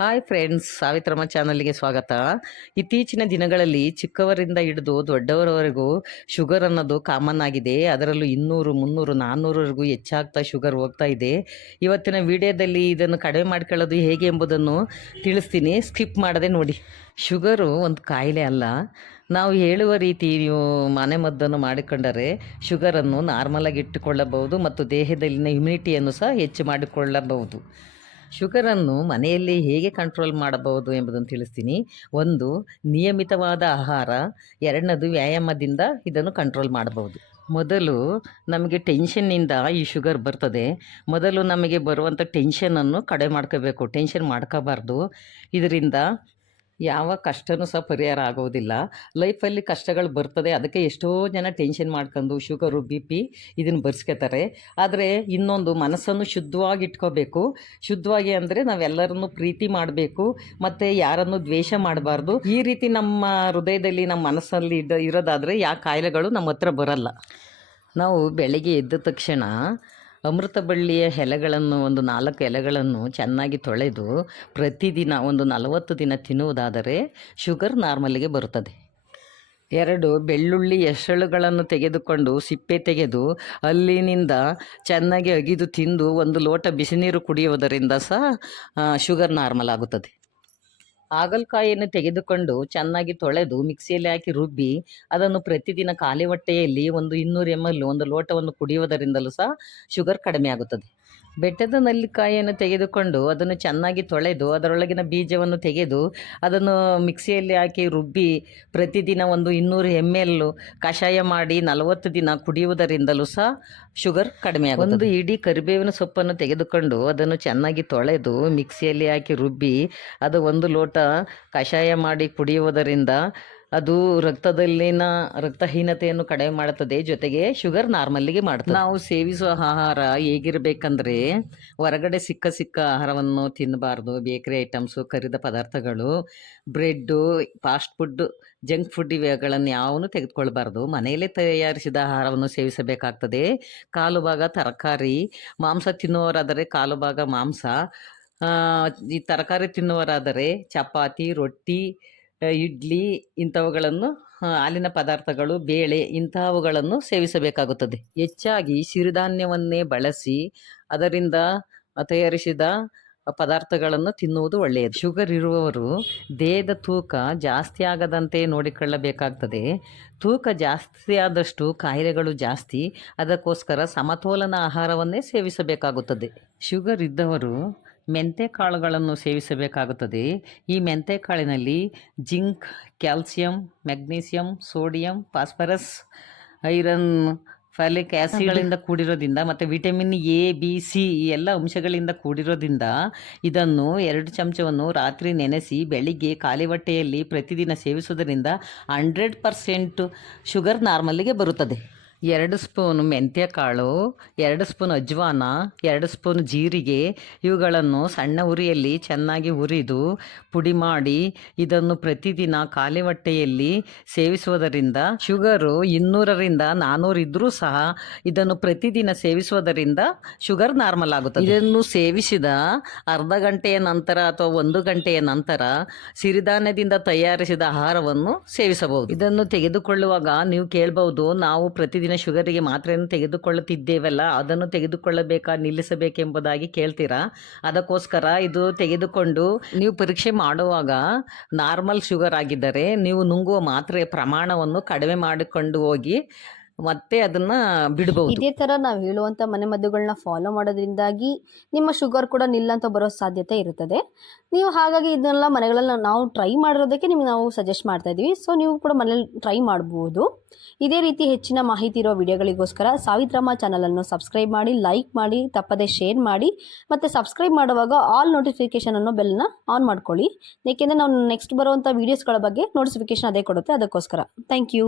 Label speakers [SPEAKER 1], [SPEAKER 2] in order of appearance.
[SPEAKER 1] Hi friends Savitramma ಚಾನಲ್ಗೆ ಸ್ವಾಗತ. ಇತ್ತೀಚಿನ ದಿನಗಳಲ್ಲಿ ಚಿಕ್ಕವರಿಂದ ಹಿಡಿದು ದೊಡ್ಡವರವರೆಗೂ ಶುಗರ್ ಅನ್ನೋದು ಕಾಮನ್ ಆಗಿದೆ. ಅದರಲ್ಲೂ ಇನ್ನೂರು, ಮುನ್ನೂರು, ನಾನ್ನೂರವರೆಗೂ ಹೆಚ್ಚಾಗ್ತಾ ಶುಗರ್ ಹೋಗ್ತಾ ಇದೆ. ಇವತ್ತಿನ ವಿಡಿಯೋದಲ್ಲಿ ಇದನ್ನು ಕಡಿಮೆ ಮಾಡ್ಕೊಳ್ಳೋದು ಹೇಗೆ ಎಂಬುದನ್ನು ತಿಳಿಸ್ತೀನಿ. ಸ್ಕಿಪ್ ಮಾಡದೆ ನೋಡಿ. ಶುಗರು ಒಂದು ಕಾಯಿಲೆ ಅಲ್ಲ. ನಾವು ಹೇಳುವ ರೀತಿ ನೀವು ಮನೆ ಮದ್ದನ್ನು ಮಾಡಿಕೊಂಡರೆ ಶುಗರನ್ನು ನಾರ್ಮಲಾಗಿ ಇಟ್ಟುಕೊಳ್ಳಬಹುದು ಮತ್ತು ದೇಹದಲ್ಲಿನ ಇಮ್ಯುನಿಟಿಯನ್ನು ಸಹ ಹೆಚ್ಚು ಮಾಡಿಕೊಳ್ಳಬಹುದು. ಶುಗರನ್ನು ಮನೆಯಲ್ಲಿ ಹೇಗೆ ಕಂಟ್ರೋಲ್ ಮಾಡಬಹುದು ಎಂಬುದನ್ನು ತಿಳಿಸ್ತೀನಿ. ಒಂದು, ನಿಯಮಿತವಾದ ಆಹಾರ, ಎರಡನೇದು ವ್ಯಾಯಾಮದಿಂದ ಇದನ್ನು ಕಂಟ್ರೋಲ್ ಮಾಡಬಹುದು. ಮೊದಲು ನಮಗೆ ಟೆನ್ಷನ್ನಿಂದ ಈ ಶುಗರ್ ಬರ್ತದೆ. ಮೊದಲು ನಮಗೆ ಬರುವಂಥ ಟೆನ್ಷನನ್ನು ಕಡೆ ಮಾಡ್ಕೋಬೇಕು. ಟೆನ್ಷನ್ ಮಾಡ್ಕೋಬಾರ್ದು. ಇದರಿಂದ ಯಾವ ಕಷ್ಟನೂ ಸಹ ಪರಿಹಾರ ಆಗೋದಿಲ್ಲ. ಲೈಫಲ್ಲಿ ಕಷ್ಟಗಳು ಬರ್ತದೆ. ಅದಕ್ಕೆ ಎಷ್ಟೋ ಜನ ಟೆನ್ಷನ್ ಮಾಡ್ಕೊಂಡು ಶುಗರು, ಬಿ ಪಿ ಇದನ್ನು ಬರ್ಸ್ಕೊತಾರೆ. ಆದರೆ ಇನ್ನೊಂದು ಮನಸ್ಸನ್ನು ಶುದ್ಧವಾಗಿ ಇಟ್ಕೋಬೇಕು. ಶುದ್ಧವಾಗಿ ಅಂದರೆ ನಾವೆಲ್ಲರನ್ನು ಪ್ರೀತಿ ಮಾಡಬೇಕು. ಮತ್ತು ಯಾರನ್ನು ದ್ವೇಷ ಮಾಡಬಾರ್ದು. ಈ ರೀತಿ ನಮ್ಮ ಹೃದಯದಲ್ಲಿ, ನಮ್ಮ ಮನಸ್ಸಲ್ಲಿ ಇದ್ದ ಇರೋದಾದರೆ ಯಾವ ಕಾಯಿಲೆಗಳು ನಮ್ಮ ಹತ್ರ ಬರಲ್ಲ. ನಾವು ಬೆಳಗ್ಗೆ ಎದ್ದ ತಕ್ಷಣ ಅಮೃತ ಬಳ್ಳಿಯ ಎಲೆಗಳನ್ನು, ಒಂದು ನಾಲ್ಕು ಎಲೆಗಳನ್ನು ಚೆನ್ನಾಗಿ ತೊಳೆದು ಪ್ರತಿದಿನ ಒಂದು ನಲವತ್ತು ದಿನ ತಿನ್ನುವುದಾದರೆ ಶುಗರ್ ನಾರ್ಮಲ್ಗೆ ಬರುತ್ತದೆ. ಎರಡು, ಬೆಳ್ಳುಳ್ಳಿ ಎಸಳುಗಳನ್ನು ತೆಗೆದುಕೊಂಡು ಸಿಪ್ಪೆ ತೆಗೆದು ಅಲ್ಲಿನಿಂದ ಚೆನ್ನಾಗಿ ಅಗಿದು ತಿಂದು ಒಂದು ಲೋಟ ಬಿಸಿನೀರು ಕುಡಿಯುವುದರಿಂದ ಸಹ ಶುಗರ್ ನಾರ್ಮಲ್ ಆಗುತ್ತದೆ. ಹಾಗಲಕಾಯಿಯನ್ನು ತೆಗೆದುಕೊಂಡು ಚೆನ್ನಾಗಿ ತೊಳೆದು ಮಿಕ್ಸಿಯಲ್ಲಿ ಹಾಕಿ ರುಬ್ಬಿ ಅದನ್ನು ಪ್ರತಿದಿನ ಖಾಲಿ ಹೊಟ್ಟೆಯಲ್ಲಿ ಒಂದು ಇನ್ನೂರು ಎಂ ಎಲ್ ಒಂದು ಲೋಟವನ್ನು ಕುಡಿಯುವುದರಿಂದಲೂ ಸಹ ಶುಗರ್ ಕಡಿಮೆ ಆಗುತ್ತದೆ. ಬೆಟ್ಟದ ನಲ್ಲಿಕಾಯಿಯನ್ನು ತೆಗೆದುಕೊಂಡು ಅದನ್ನು ಚೆನ್ನಾಗಿ ತೊಳೆದು ಅದರೊಳಗಿನ ಬೀಜವನ್ನು ತೆಗೆದು ಅದನ್ನು ಮಿಕ್ಸಿಯಲ್ಲಿ ಹಾಕಿ ರುಬ್ಬಿ ಪ್ರತಿದಿನ ಒಂದು ಇನ್ನೂರು ಎಂ ಎಲ್ ಕಷಾಯ ಮಾಡಿ ನಲವತ್ತು ದಿನ ಕುಡಿಯುವುದರಿಂದಲೂ ಸಹ ಶುಗರ್ ಕಡಿಮೆ ಆಗುತ್ತೆ ಒಂದು ಇಡೀ ಕರಿಬೇವಿನ ಸೊಪ್ಪನ್ನು ತೆಗೆದುಕೊಂಡು ಅದನ್ನು ಚೆನ್ನಾಗಿ ತೊಳೆದು ಮಿಕ್ಸಿಯಲ್ಲಿ ಹಾಕಿ ರುಬ್ಬಿ ಅದು ಒಂದು ಲೋಟ ಕಷಾಯ ಮಾಡಿ ಕುಡಿಯುವುದರಿಂದ ಅದು ರಕ್ತದಲ್ಲಿನ ರಕ್ತಹೀನತೆಯನ್ನು ಕಡಿಮೆ ಮಾಡುತ್ತದೆ, ಜೊತೆಗೆ ಶುಗರ್ ನಾರ್ಮಲ್ಲಿಗೆ ಮಾಡುತ್ತದೆ. ನಾವು ಸೇವಿಸುವ ಆಹಾರ ಹೇಗಿರಬೇಕಂದ್ರೆ, ಹೊರಗಡೆ ಸಿಕ್ಕ ಸಿಕ್ಕ ಆಹಾರವನ್ನು ತಿನ್ನಬಾರ್ದು. ಬೇಕರಿ ಐಟಮ್ಸು, ಕರಿದ ಪದಾರ್ಥಗಳು, bread, fast food, junk food ಇವೆಗಳನ್ನು ಯಾವನು ತೆಗೆದುಕೊಳ್ಬಾರ್ದು. ಮನೆಯಲ್ಲೇ ತಯಾರಿಸಿದ ಆಹಾರವನ್ನು ಸೇವಿಸಬೇಕಾಗ್ತದೆ. ಕಾಲು ಭಾಗ ತರಕಾರಿ, ಮಾಂಸ ತಿನ್ನುವವರಾದರೆ ಕಾಲು ಭಾಗ ಮಾಂಸ. ಈ ತರಕಾರಿ ತಿನ್ನುವರಾದರೆ ಚಪಾತಿ, ರೊಟ್ಟಿ ಇಡ್ಲಿ ಇಂಥವುಗಳನ್ನು ಹಾಲಿನ ಪದಾರ್ಥಗಳು, ಬೇಳೆ ಇಂತಹವುಗಳನ್ನು ಸೇವಿಸಬೇಕಾಗುತ್ತದೆ. ಹೆಚ್ಚಾಗಿ ಸಿರಿಧಾನ್ಯವನ್ನೇ ಬಳಸಿ ಅದರಿಂದ ತಯಾರಿಸಿದ ಪದಾರ್ಥಗಳನ್ನು ತಿನ್ನುವುದು ಒಳ್ಳೆಯದು. ಶುಗರ್ ಇರುವವರು ದೇಹದ ತೂಕ ಜಾಸ್ತಿ ಆಗದಂತೆ ನೋಡಿಕೊಳ್ಳಬೇಕಾಗ್ತದೆ. ತೂಕ ಜಾಸ್ತಿ ಆದಷ್ಟು ಕಾಯಿಲೆಗಳು ಜಾಸ್ತಿ, ಅದಕ್ಕೋಸ್ಕರ ಸಮತೋಲನ ಆಹಾರವನ್ನೇ ಸೇವಿಸಬೇಕಾಗುತ್ತದೆ. ಶುಗರ್ ಇದ್ದವರು ಮೆಂತೆ ಕಾಳುಗಳನ್ನು ಸೇವಿಸಬೇಕಾಗುತ್ತದೆ. ಈ ಮೆಂತೆ ಕಾಳಿನಲ್ಲಿ zinc, calcium, magnesium, sodium, phosphorus, iron folic ಆ್ಯಸಿಡ್ಗಳಿಂದ ಕೂಡಿರೋದ್ರಿಂದ ಮತ್ತು ವಿಟಮಿನ್ ಎ, ಬಿ, ಸಿ ಈ ಎಲ್ಲ ಅಂಶಗಳಿಂದ ಕೂಡಿರೋದ್ರಿಂದ ಇದನ್ನು ಎರಡು ಚಮಚವನ್ನು ರಾತ್ರಿ ನೆನೆಸಿ ಬೆಳಿಗ್ಗೆ ಖಾಲಿ ಹೊಟ್ಟೆಯಲ್ಲಿ ಪ್ರತಿದಿನ ಸೇವಿಸುವುದರಿಂದ ಹಂಡ್ರೆಡ್ ಪರ್ಸೆಂಟ್ ಶುಗರ್ ನಾರ್ಮಲ್ಲಿಗೆ ಬರುತ್ತದೆ. ಎರಡು ಸ್ಪೂನ್ ಮೆಂತ್ಯ ಕಾಳು, ಎರಡು ಸ್ಪೂನ್ ಅಜ್ವಾನ, ಎರಡು ಸ್ಪೂನ್ ಜೀರಿಗೆ, ಇವುಗಳನ್ನು ಸಣ್ಣ ಉರಿಯಲ್ಲಿ ಚೆನ್ನಾಗಿ ಹುರಿದು ಪುಡಿ ಮಾಡಿ ಇದನ್ನು ಪ್ರತಿದಿನ ಖಾಲಿ ಹೊಟ್ಟೆಯಲ್ಲಿ ಸೇವಿಸುವುದರಿಂದ ಶುಗರು ಇನ್ನೂರರಿಂದ ನಾನ್ನೂರು ಇದ್ದರೂ ಸಹ ಇದನ್ನು ಪ್ರತಿದಿನ ಸೇವಿಸುವುದರಿಂದ ಶುಗರ್ ನಾರ್ಮಲ್ ಆಗುತ್ತದೆ. ಇದನ್ನು ಸೇವಿಸಿದ ಅರ್ಧ ಗಂಟೆಯ ನಂತರ ಅಥವಾ ಒಂದು ಗಂಟೆಯ ನಂತರ ಸಿರಿಧಾನ್ಯದಿಂದ ತಯಾರಿಸಿದ ಆಹಾರವನ್ನು ಸೇವಿಸಬಹುದು. ಇದನ್ನು ತೆಗೆದುಕೊಳ್ಳುವಾಗ ನೀವು ಕೇಳಬಹುದು, ನಾವು ಪ್ರತಿದಿನ ಶುಗರಿಗೆ ಮಾತ್ರೆಯನ್ನು ತೆಗೆದುಕೊಳ್ಳುತ್ತಿದ್ದೇವಲ್ಲ, ಅದನ್ನು ತೆಗೆದುಕೊಳ್ಳಬೇಕಾ, ನಿಲ್ಲಿಸಬೇಕೆಂಬುದಾಗಿ ಕೇಳ್ತೀರಾ? ಅದಕ್ಕೋಸ್ಕರ ಇದು ತೆಗೆದುಕೊಂಡು ನೀವು ಪರೀಕ್ಷೆ ಮಾಡುವಾಗ ನಾರ್ಮಲ್ ಶುಗರ್ ಆಗಿದ್ದರೆ ನೀವು ನುಂಗುವ ಮಾತ್ರೆಯ ಪ್ರಮಾಣವನ್ನು ಕಡಿಮೆ ಮಾಡಿಕೊಂಡು ಹೋಗಿ ಮತ್ತೆ ಅದನ್ನ ಬಿಡಬಹುದು
[SPEAKER 2] ಇದೇ ತರ ನಾವು ಹೇಳುವಂತ ಮನೆಮದ್ದುಗಳನ್ನ ಫಾಲೋ ಮಾಡೋದ್ರಿಂದಾಗಿ ನಿಮ್ಮ ಶುಗರ್ ಕೂಡ ನಿಲ್ಲಂತ ಬರೋ ಸಾಧ್ಯತೆ ಇರುತ್ತದೆ. ನೀವು ಹಾಗಾಗಿ ಇದನ್ನೆಲ್ಲ ಮನೆಗಳಲ್ಲಿ ನಾವು ಟ್ರೈ ಮಾಡಿರೋದಕ್ಕೆ ನಿಮ್ಗೆ ನಾವು ಸಜೆಸ್ಟ್ ಮಾಡ್ತಾ ಇದ್ದೀವಿ. ಸೊ ನೀವು ಕೂಡ ಮನೇಲಿ ಟ್ರೈ ಮಾಡಬಹುದು ಇದೇ ರೀತಿ ಹೆಚ್ಚಿನ ಮಾಹಿತಿ ಇರೋ ವಿಡಿಯೋಗಳಿಗೋಸ್ಕರ ಸಾವಿತ್ರಮ್ಮ ಚಾನಲನ್ನು ಸಬ್ಸ್ಕ್ರೈಬ್ ಮಾಡಿ ಲೈಕ್ ಮಾಡಿ, ತಪ್ಪದೆ ಶೇರ್ ಮಾಡಿ, ಮತ್ತೆ ಸಬ್ಸ್ಕ್ರೈಬ್ ಮಾಡುವಾಗ ಆಲ್ ನೋಟಿಫಿಕೇಶನ್ ಅನ್ನು ಬೆಲ್ನ ಆನ್ ಮಾಡ್ಕೊಳ್ಳಿ. ಏಕೆಂದರೆ ನಾವು ನೆಕ್ಸ್ಟ್ ಬರುವಂಥ ವಿಡಿಯೋಸ್ಗಳ ಬಗ್ಗೆ ನೋಟಿಫಿಕೇಶನ್ ಅದೇ ಕೊಡುತ್ತೆ. ಅದಕ್ಕೋಸ್ಕರ. Thank you